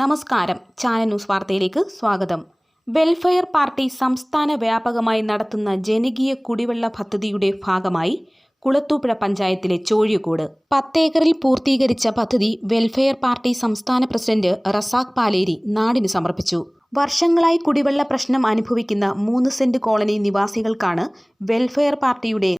നമസ്കാരം. Channel news വാർത്തയിലേക്ക് സ്വാഗതം. വെൽഫെയർ പാർട്ടി സംസ്ഥാന വ്യാപകമായി നടത്തുന്ന ജനകീയ കുടിവെള്ള പദ്ധതിയുടെ ഭാഗമായി കുളത്തൂപ്പുഴ പഞ്ചായത്തിലെ ചോഴിക്കോട് പത്തേക്കറിൽ പൂർത്തീകരിച്ച പദ്ധതി വെൽഫെയർ പാർട്ടി സംസ്ഥാന പ്രസിഡന്റ് റസാഖ് പാലേരി നാടിന് സമർപ്പിച്ചു. വർഷങ്ങളായി കുടിവെള്ള പ്രശ്നം അനുഭവിക്കുന്ന മൂന്ന് സെന്റ് കോളനി നിവാസികൾക്കാണ് വെൽഫെയർ പാർട്ടിയുടെ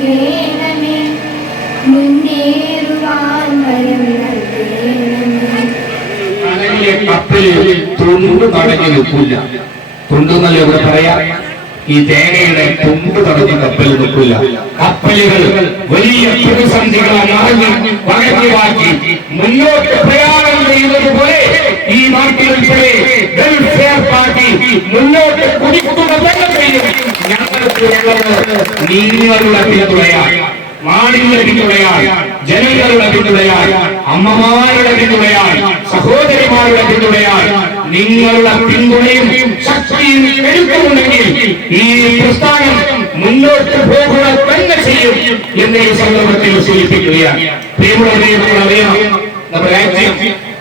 നൽകേണമേ മുന്നേറുവാൻ വരം നൽകേണമേ കടലിലെ കപ്പൽ തുണ്ട് നിൽക്കില്ല. തുണ്ടെന്നല്ല ഇവിടെ പറയാ? ഈ തേങ്ങയുടെ തുണ്ട് തടഞ്ഞ കപ്പൽ നിൽക്കില്ല. കപ്പലുകൾ വലിയ പ്രതിസന്ധികളെ മറിഞ്ഞ് വകഞ്ഞുവാക്കി മുന്നോട്ട് പ്രയാണം ചെയ്യുന്നത് പോലെ ഈ നാട്ടിൽ ഉൾപ്പെടെ വെൽഫെയർ പാർട്ടി മുന്നോട്ട് കുടിക്കുന്ന തന്നെ ചെയ്യും ഞങ്ങൾക്ക് ഉള്ളത് നിങ്ങളുടെ പിന്തുണയാൽ നാടിന്റെ പിന്തുണയാൽ ജനങ്ങളുടെ പിന്തുണയാൽ അമ്മമാരുടെ പിന്തുണയാൽ സഹോദരിമാരുടെ പിന്തുണയാൽ നിങ്ങളുടെ പിന്തുണയും ശക്തിയും എടുക്കുന്നുണ്ടെങ്കിൽ ഈ പ്രസ്ഥാനം മുന്നോട്ട് പോകുക തന്നെ ചെയ്യും എന്ന് ഈ സന്ദർഭത്തിൽ സൂചിപ്പിക്കുകയാണ് നമ്മുടെ രാജ്യം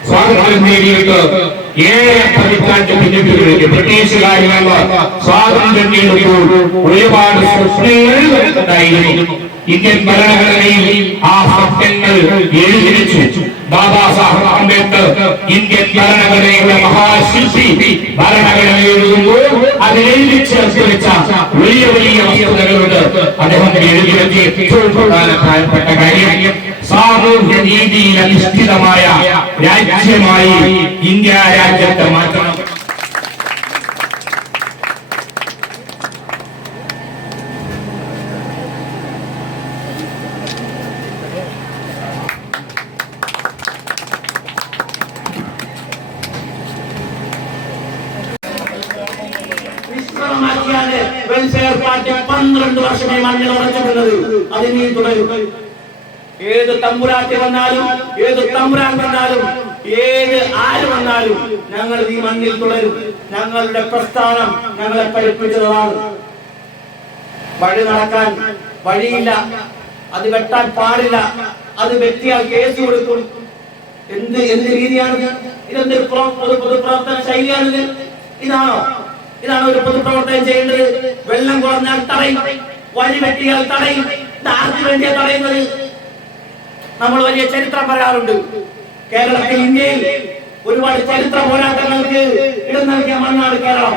സ്വാതന്ത്ര്യം നേടിയിട്ട് ഏഴ് പതിറ്റാണ്ട് പിന്നിട്ട് ബ്രിട്ടീഷുകാരികൾ സ്വാതന്ത്ര്യം നേടുമ്പോൾ ഒരുപാട് സ്വപ്നങ്ങൾ വരുന്നുണ്ടായിരുന്നു. ഇന്ത്യൻ ഭരണഘടനയിൽ ആ സത്യങ്ങൾ എഴുതി വെച്ചു ബാബാ സാഹേബ് അംബേദ്കർ ഇന്ത്യൻ ഭരണഘടനയുടെ മഹാശില്പി ഭരണഘടന എഴുതുമ്പോൾ വലിയ വലിയ വസ്തുതകളുണ്ട്. അദ്ദേഹം എഴുതി ഏറ്റവും പ്രധാനപ്പെട്ട കാര്യം സാമൂഹ്യ നീതിയിൽ അധിഷ്ഠിതമായ രാജ്യമായി ഇന്ത്യ രാജ്യത്തെ മാറ്റണം. വിശ്രമമാക്കിയാണ് വെൽഫെയർ പാർട്ടി പന്ത്രണ്ട് വർഷമായി മണ്ണിൽ ഉറച്ചിട്ടുള്ളത് അത് നീ തുടരും ഏത് തമ്പുരാട്ടി വന്നാലും ഏത് തമ്പുരാൻ വന്നാലും ഏത് ആര് വന്നാലും ഞങ്ങൾ ഈ മണ്ണിൽ തുടരും. ഞങ്ങളുടെ പ്രസ്ഥാനം ഞങ്ങളെ പഠിപ്പിച്ചതാണ്. വഴി നടക്കാൻ വഴിയില്ല. അത് വെട്ടാൻ പാടില്ല. അത് വ്യക്തിയാൽ കേസ് കൊടുക്കും. എന്ത് എന്ത് രീതിയാണ്? ഇതെന്തൊരു പൊതു പൊതുപ്രവർത്തന ശൈലിയാണിത്? ഇതാണോ? ഇതാണ് ഒരു പൊതുപ്രവർത്തനം ചെയ്യേണ്ടത്. വെള്ളം കുറഞ്ഞാൽ തടയും. വഴി വെട്ടിയാൽ തടയും. ആർക്ക് തടയുന്നത്. നമ്മൾ വലിയ ചരിത്രം പറയാറുണ്ട്. കേരളത്തിൽ ഇന്ത്യയിൽ ഒരുപാട് ചരിത്ര പോരാട്ടങ്ങൾക്ക് ഇടം നൽകിയ മണ്ണാണ് കേരളം.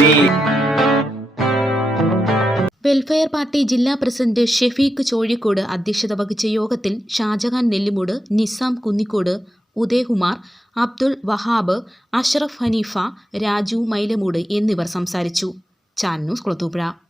നീ വെൽഫെയർ പാർട്ടി ജില്ലാ പ്രസിഡന്റ് ഷെഫീഖ് ചോഴിക്കോട് അധ്യക്ഷത വഹിച്ച യോഗത്തിൽ ഷാജഹാൻ നെല്ലിമൂട് നിസാം കുന്നിക്കോട് ഉദയകുമാർ അബ്ദുൾ വഹാബ് അഷ്റഫ് ഹനീഫ രാജു മൈലമൂട് എന്നിവർ സംസാരിച്ചു. ചാൻ ന്യൂസ് കുളത്തൂപ്പുഴ.